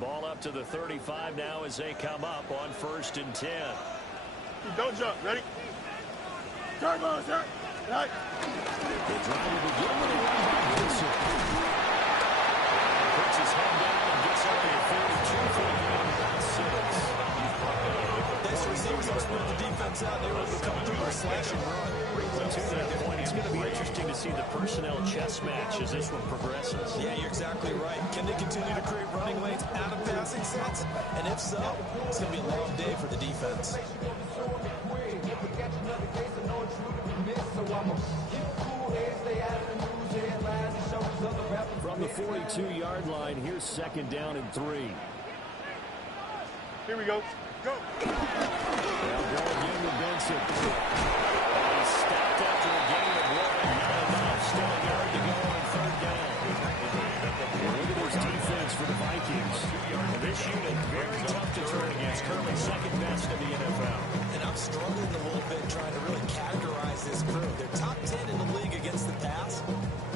Ball up to the 35 now as they come up on 1st and 10. Don't jump. Ready? Turn, ball, sir. Right. The drive will begin with a run by Wilson. Puts his head down and gets up to the 42 for the game. About 6. This receivers have spread the defense out. They were able to come through a slash and run. To that point, it's going to be interesting to see the personnel chess match as this one progresses. Yeah, you're exactly right. Can they continue to create running lanes out of passing sets? And if so, it's going to be a long day for the defense. From the 42-yard line, here's 2nd down and 3. Here we go. Go. They'll go again with Benson. He stopped after a gain of 1. Not enough. Still a yard to go on 3rd down. Look at this defense for the Vikings. This unit very tough to turn against. Currently 2nd best in the NFL. And I'm struggling a little bit trying to really categorize this crew. They're top 10 in the league against the pass,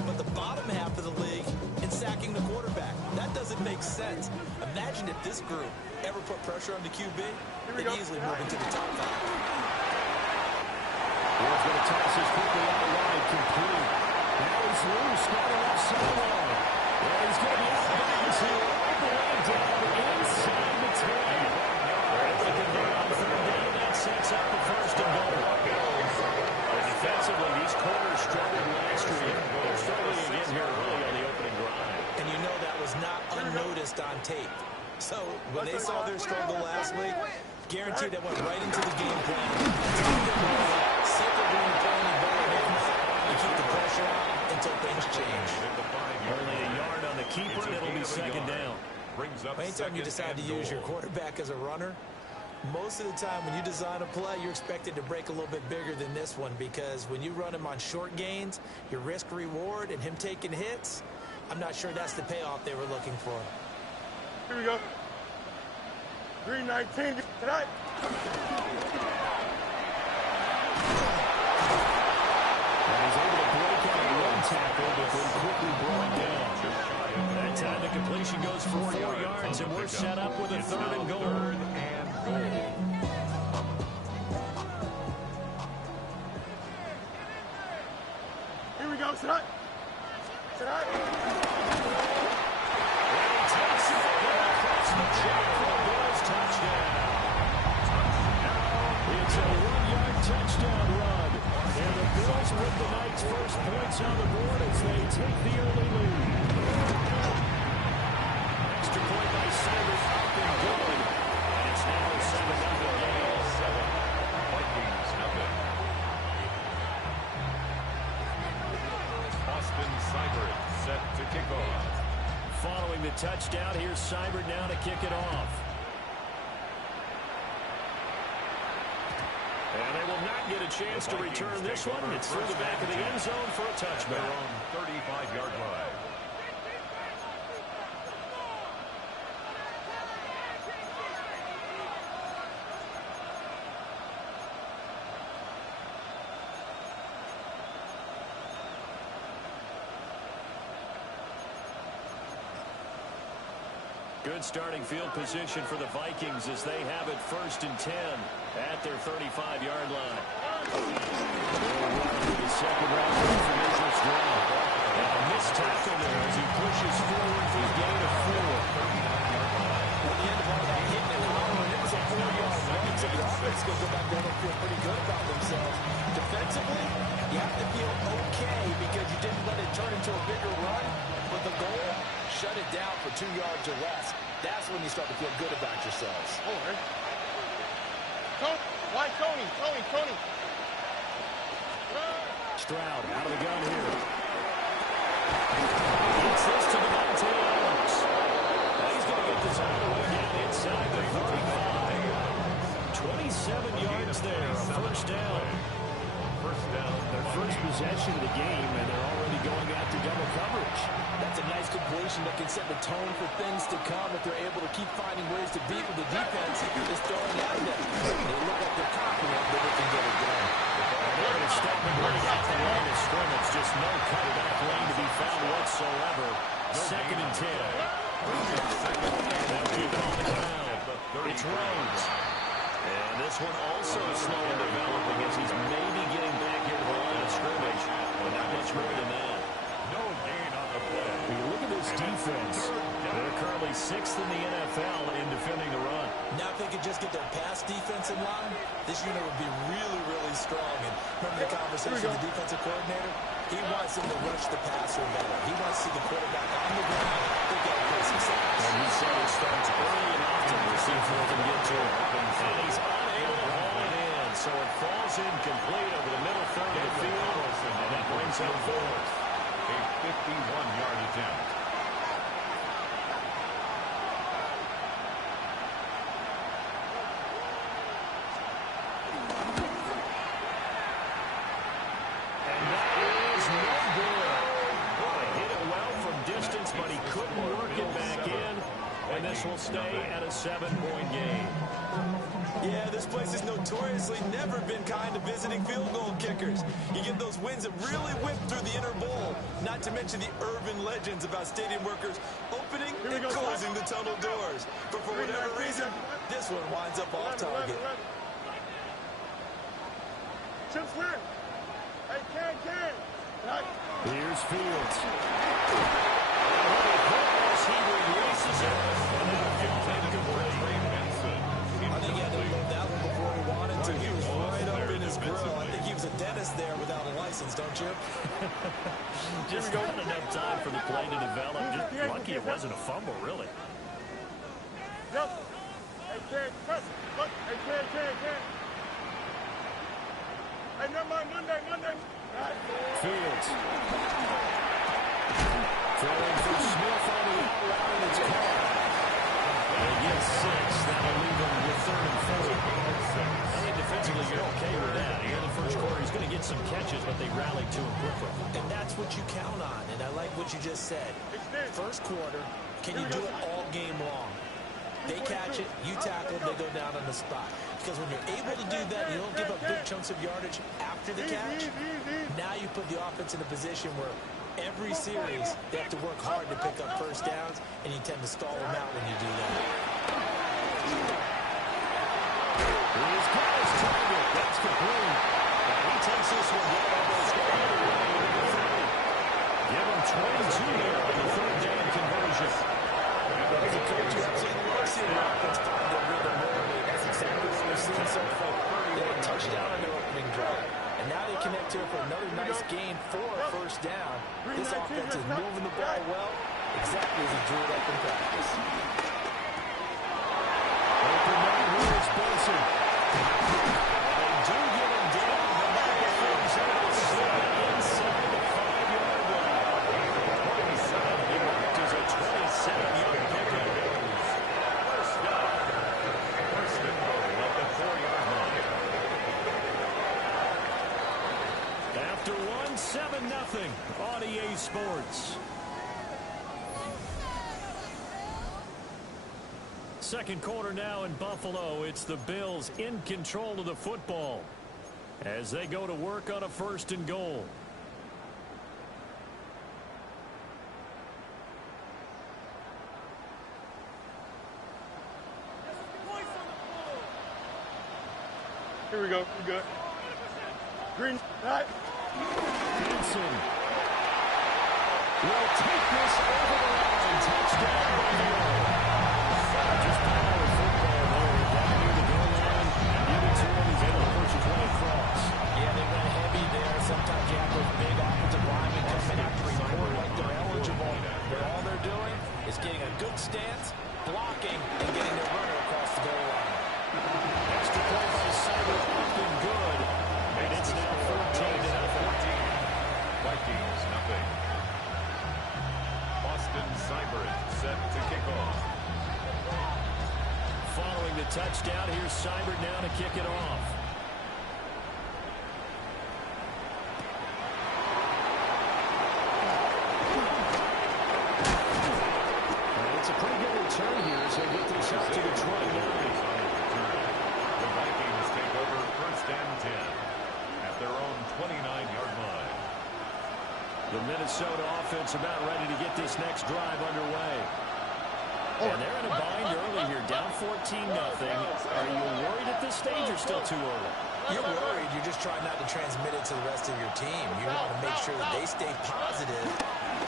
but the bottom half of the league in sacking the quarterback. That doesn't make sense. Imagine if this group ever put pressure on the QB, they'd easily move into the top 5. He's going to toss this quickly out wide, complete. Now he's loose, got it off sideline. And he's going to be out of bounds here, all the way down inside the 10. Looking there on 3rd down, that sets up the 1st and goal. But defensively, these corners struggled last year. They're struggling again here early on the opening drive. And you know that was not unnoticed on tape. So when they saw their struggle last week, guaranteed that went right into the game plan. See if they're going to play any better. If not, you keep the pressure on until things change. Only a yard on the keeper, and it'll be 2nd down. Anytime you decide to use your quarterback as a runner, most of the time when you design a play, you're expected to break a little bit bigger than this one, because when you run him on short gains, your risk-reward and him taking hits, I'm not sure that's the payoff they were looking for. Here we go. 319 tonight. And he's able to break out a run tackle, but then quickly brought down. That time the completion goes for 4 yards, and we're set up with a 3rd and goal. Here we go, tonight. Tonight. It's a 1-yard touchdown run. And the Bills put the Knights' first points on the board as they take the early lead. Extra point by Cyrus up and good. And it's now a 7-0 game. Vikings nothing. Austin Seibert set to kick off. Following the touchdown, here's Seibert now to kick it off. And they will not get a chance to return this one. It's through the back of the end zone for a touchback. They're on 35-yard line. Good starting field position for the Vikings as they have it 1st and 10 at their 35-yard line. The second round from Israel's drive. And a missed tackle there as he pushes forward for a gain of 4. At the end of all that hitting and hollering, it was a 4-yard run, so the offense is going to go back there and feel pretty good about themselves. Defensively, you have to feel okay because you didn't let it turn into a bigger run, but the goal, shut it down for 2 yards or less. That's when you start to feel good about yourselves. Oh, right. Why Tony? Stroud out of the gun here. Gets this to the 19 yards. He's going to get this all the way down inside the 35. 27 yards there, a 1st down. Their first possession of the game, and they're already going after double coverage. That's a nice completion that can set the tone for things to come if they're able to keep finding ways to beat with the defense is throwing at them. They look like they're confident that they can get it done. They're going to stop him right off the line of scrimmage. Just no cutback lane to be found whatsoever. 2nd and 10. They'll keep it on the ground. It's Rhodes. And this one also slow in developing as he's maybe getting back here to the line of scrimmage, but not much more than that. No gain on the play. When you look at this defense, they're currently 6th in the NFL in defending the run. Now if they could just get their pass defense in line, this unit would be really, really strong. And remember the conversation with the defensive coordinator? He wants them to rush the passer better. He wants to see the quarterback on the ground. They get a place himself. And he said it starts early and often to see if they can get to it. And he's unable to haul it in, so it falls incomplete over the middle third of the field, and that brings him forward. A 51-yard attempt. And that is no good. Boy, hit it well from distance, but he couldn't work it back in. And this will stay at a 7-point game. Yeah, this place has notoriously never been kind to visiting field goal kickers. You get those wins that really whip through the inner bowl, not to mention the urban legends about stadium workers opening and closing the tunnel doors. But for whatever reason, this one winds up off target. Chip clear. Hey, can. Here's Fields. He releases it. I think he had to load that one before he wanted to. He was right up in his grill. I think he was a dentist there without a license, don't you? Just not enough time for the play to develop. Just lucky it wasn't a fumble, really. Yep. Hey, can. Press. Look. Hey, can. Hey, never mind. Monday. Fields. Throwing for Smith on the out route, and it's caught. They get 6. That'll leave him with 3rd and 4. I think defensively you're okay with that. Here in the first quarter, he's going to get some catches, but they rallied to him quickly. And that's what you count on, and I like what you just said. First quarter, can you do it all game long? They catch it, you tackle it, they go down on the spot. Because when you're able to do that, you don't give up big chunks of yardage after the catch. Now you put the offense in a position where every series they have to work hard to pick up first downs, and you tend to stall them out when you do that. He's got his target. That's complete. And he takes this one right almost all the way to the 30. Give him 22 there on the 3rd down conversion. As a coach, you absolutely love seeing the offense find their rhythm early. That's exactly what we've seen so far. They had a touchdown on their opening drive. And now they connect here for another nice gain for a first down. This offense is moving the ball well, exactly as he drew it up in practice. Open man, here's Benson. They do get him down, but back at things able to slip it inside the 5-yard line. 27 yards is a 27-yard pickup. First down. First and goal at the 4-yard line. After 7-0 on EA Sports. Second quarter now in Buffalo. It's the Bills in control of the football as they go to work on a 1st and goal. Here we go. We good. Green. Right. Benson will take this over the line. Touchdown, Buffalo. Just power football there. Down near the goal line. Give it to him. He's able to push his way across. Yeah, they went heavy there. Sometimes you have those big offensive linemen coming out to report like they're eligible. But all they're doing is getting a good stance, blocking, and getting their runner across the goal line. Extra play by Cyber up and good. And it's now 14-0. Vikings nothing. Boston Cyber set to kick off. Following the touchdown, here's Seibert now to kick it off. And it's a pretty good return here as they get this up to the 29. The Vikings take over 1st and 10 at their own 29-yard line. The Minnesota offense about ready to get this next drive underway. And they're in a bind early here, down 14-0. Are you worried at this stage or still too early? You're worried. You're just trying not to transmit it to the rest of your team. You want to make sure that they stay positive.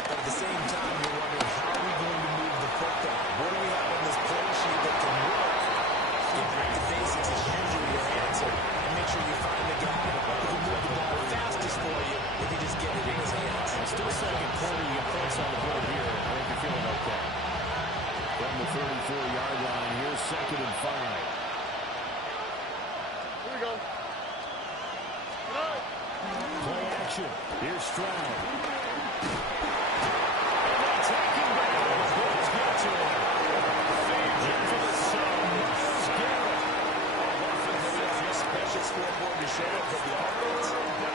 But at the same time, you're wondering, how are we going to move the football? What do we have on this play sheet that can work? Get back to basics is usually your answer. And make sure you find the guy who can move the ball fastest for you if you just get it in his hands. Still second quarter, you get points on the board here. I think you're feeling okay. From the 34-yard line, here's 2nd and 5. Here we go. Play action. Here's Stroud. And they take him down. Let's get to him. Into the zone. Here's Garrett. Special scoreboard to show up for the offense.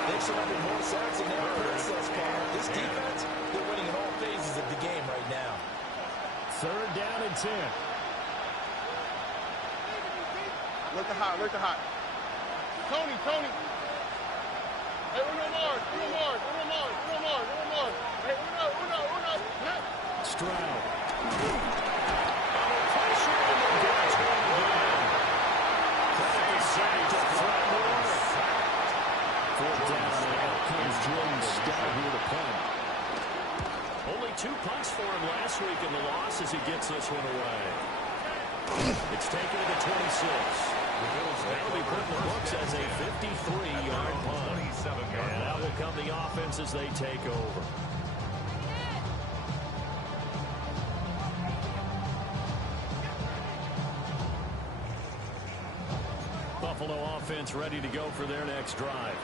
They've surrendered more sacks than their hurts thus far. This defense, they're winning in all phases of the game right now. 3rd down and 10. Look at hot, look at hot. Tony. Hey, Uno Mars. Hey, Uno. Stroud. Pressure on the guys going down. Credit the sack to Fred Warner. 4th down, and out comes Jordan Stout here to punt. Only 2 punts for him last week in the loss as he gets this one away. It's taken to the 26. That'll be put in the books as a 53-yard punt. And that will come the offense as they take over. Buffalo offense ready to go for their next drive.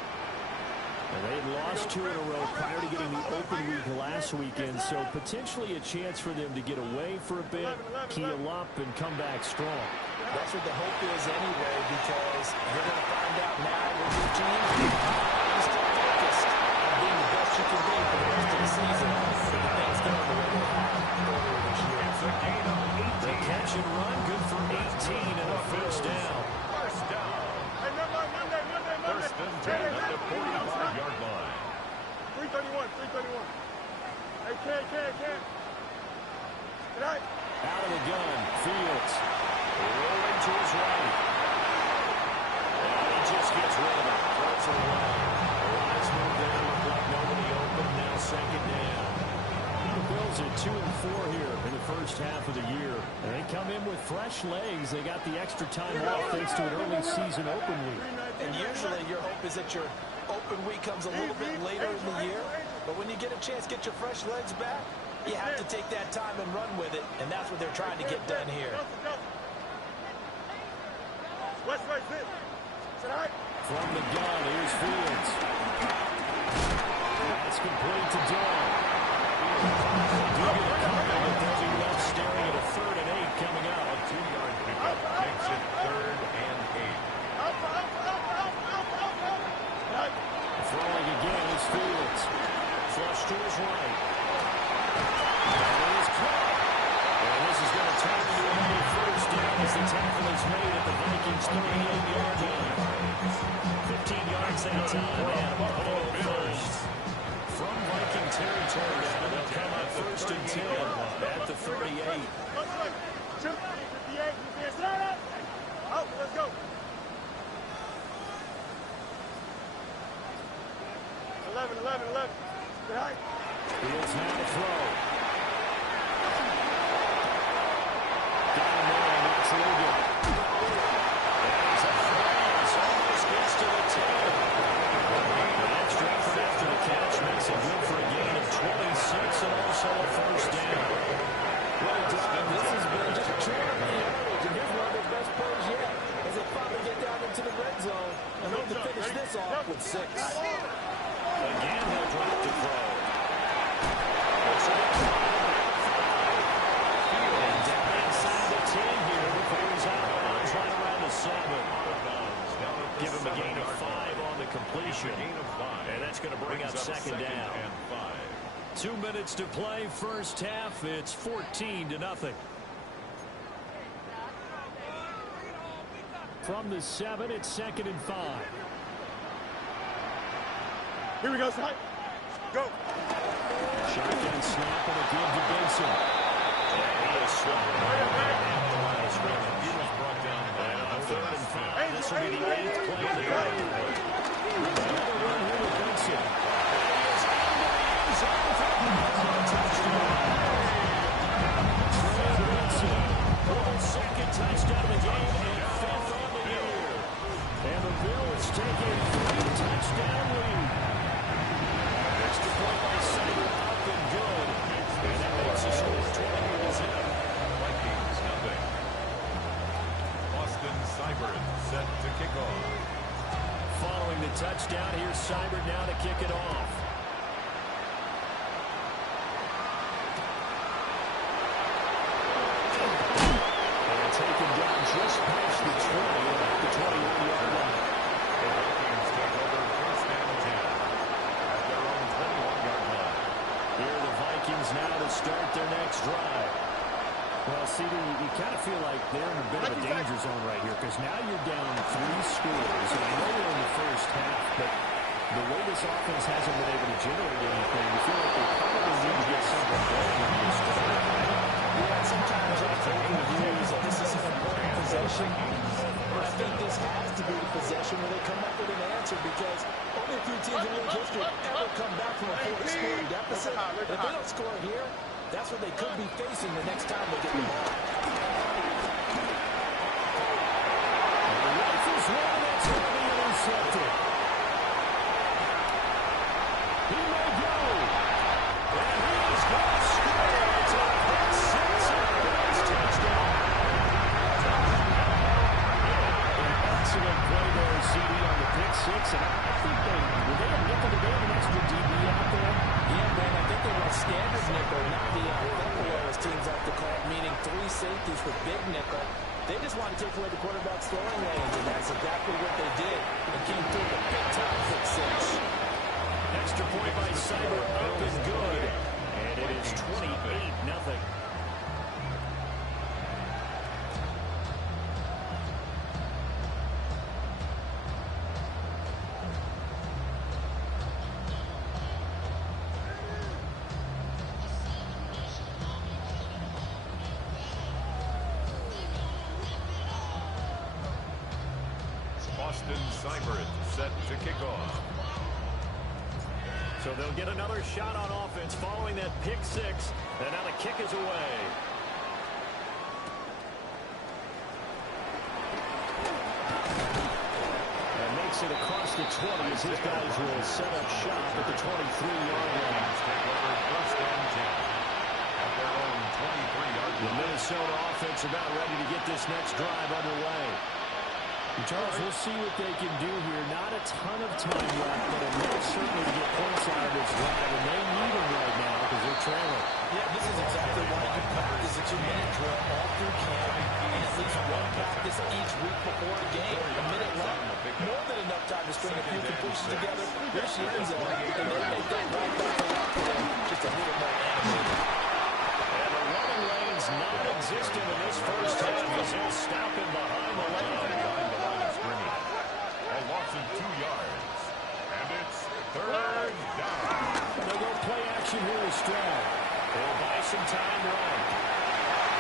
And they had lost 2 in a row prior to getting the open week last weekend, so potentially a chance for them to get away for a bit, keel up, and come back strong. That's what the hope is anyway, because you're going to find out now with your team, you stay focused on being the best you can be for the rest of the season. So the things going the way they have earlier this year. It's a gain of 18. The catch and run, good for 18 and a first down. First down. Hey, Monday. First and 10 at the 45-yard line. 331. Hey, Ken. Tonight. Out of the gun, Fields. Rolling to his right. And he just gets rid of it. Throws it away. Wise move there. Looked like nobody open. Now 2nd down. The Bills are 2 and 4 here in the first half of the year. And they come in with fresh legs. They got the extra time off thanks to an early season open week. And usually your hope is that your open week comes a little bit later in the year. But when you get a chance to get your fresh legs back, you have to take that time and run with it. And that's what they're trying to get done here. West, From the gun, here's Fields. That's complete to Dillon. Do get a couple, but they'll be left staring at a 3rd and 8 coming out. A 2-yard pickup makes it 3rd and 8. Throwing again is Fields. Flush to his right. And it is caught. And this is going to turn into another first down as the tackle is made at the Vikings 38-yard line. 15 yards that time, and Buffalo first. From Viking territory now, they'll come up 1st and 10 at the 38. Let's go. 11. Fields now to throw. Down there, and that's Logan. There's a pass, almost gets to the 10. An extra effort after the catch makes it good for a gain of 26 and also a first down. Well, this has been just true yardage, and here's one of their best plays yet as they finally get down into the red zone and look to finish this off with 6. Again, he'll drop to throw. And down inside the 10 here before he's out of bounds right around the 7. Give him a gain of 5 on the completion. And that's going to bring up 2nd down. 2 minutes to play, first half. It's 14-0. From the 7, it's 2nd and 5. Here we go, Side. Go. Shotgun snap and a give to Benson. He is swallowed at the line of scrimmage. He was brought down by On another 3rd and 5, defense. this will be the 8th play of the game. Another run here with Benson. He is into the end zone for a touchdown. Trey Benson for the 2nd touchdown of the game and 5th on the year. And the Bills take a 3-touchdown lead. Extra point by Sager, up and good. And that makes the score 20-0. Vikings nothing. Austin Seibert set to kick off. Following the touchdown, here's Seibert now to kick it off. And taken down just past the 20 at the 21-yard line. The Vikings take over 1st and 10 at their own 21-yard line. Here are the Vikings now to start their next drive. Well, CD, you kind of feel like they're in a bit of a danger zone right here because now you're down 3 scores. And I know you're in the first half, but the way this offense hasn't been able to generate anything, you feel like they probably need to get something going in this drive. Yeah, sometimes I overuse that this is an important possession. But I think this has to be the possession where they come up with an answer because only a few teams in league history ever come back from a 4-scoring deficit. If they don't score here, that's what they could be facing the next time they get the ball. The rifle's one that's going to be intercepted. He may go. And he is going to score. It's a pick 6 and a Bills touchdown. An excellent play there, CD, on the pick 6. And I think were they a nickel? Did they have an extra DB out there? Yeah, man, I think they were a standard nickel, not the nickel as teams like to call it, meaning 3 safeties for big nickel. They just want to take away the quarterback's throwing lanes, and that's exactly what they did. They came through with a big-time pick 6. Extra point by Cyber, up and good. And it is 28-0. Austin Seibert set to kick off. So they'll get another shot on offense following that pick 6. And now the kick is away. And makes it across the 20 as his guys will set up shop at the 23-yard line. Take over 1st and 10 at their own 23-yard The line. Minnesota offense about ready to get this next drive underway. Charles, we'll see what they can do here. Not a ton of time left, but enough certainly to get points out of this drive, and they need them right now because they're trailing. Yeah, this is exactly why you practice a 2-minute drill all through camp and at least one practice each week before a game. A minute left, more than enough time to string a few completions together. Here's the end zone, and then make that right back around for them just a little more animated. And the running lane's non-existent in this first half as they'll stop him behind the line. A loss of 2 yards. And it's 3rd down. They'll go play action here with Stroud. They'll buy some time running.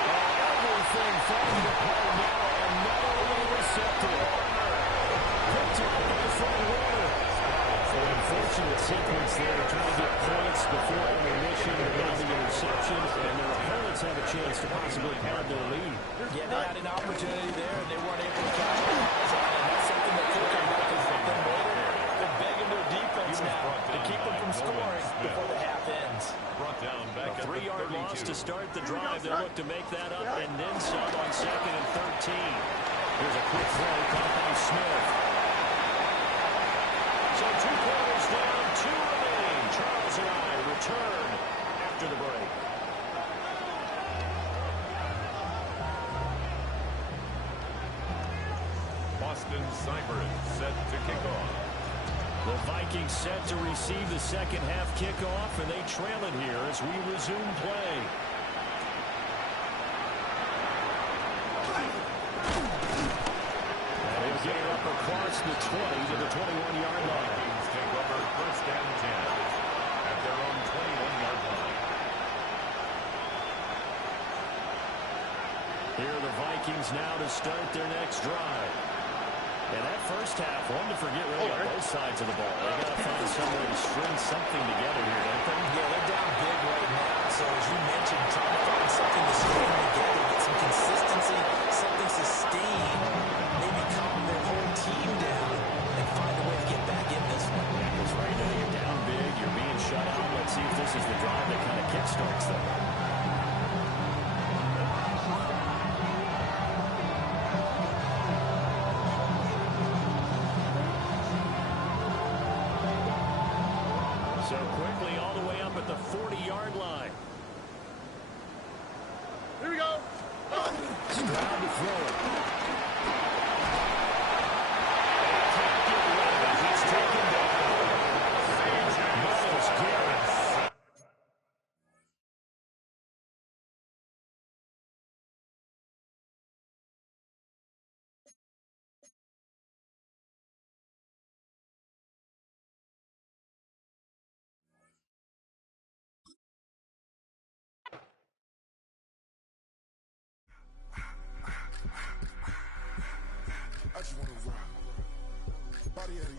Everything falling to play now, and narrowly intercepted. Picked up by Fred Warner. An unfortunate sequence there, trying to get points before intermission, and now the interception, and their opponents have a chance to possibly pad their lead. Yeah, they had an opportunity there, and they weren't able to capitalize on it. That's something that could come back and hit them later. They're begging their defense now to keep them from scoring before the half ends. Brought down back A at the 3-yard 32. loss to start the drive. They'll look to make that up and then some on 2nd and 13. Here's a quick throw caught by Smith. So 2 quarters down, 2 remain. Charles and I return after the break. Austin Seibert set to kick off. The Vikings set to receive the second half kickoff, and they trail it here as we resume play. And he'll get it up across the 20 to the 21-yard line. Vikings take over 1st and 10 at their own 21-yard line. Vikings now to start their next drive. And that first half, one to forget really on both sides of the ball. They got to find some way to string something together here, don't they? Yeah, they're down big right now. So as you mentioned, trying to find something to string together, get some consistency, something sustained, maybe calm their whole team down and find a way to get back in this one. Yeah, because right now you're down big, you're being shut out. Let's see if this is the drive that kind of kickstarts them. So quickly all the way up at the 40-yard line. Here we go. Stroud to throw it. He's taken down. Miles Garrett. I just want to rock the body of the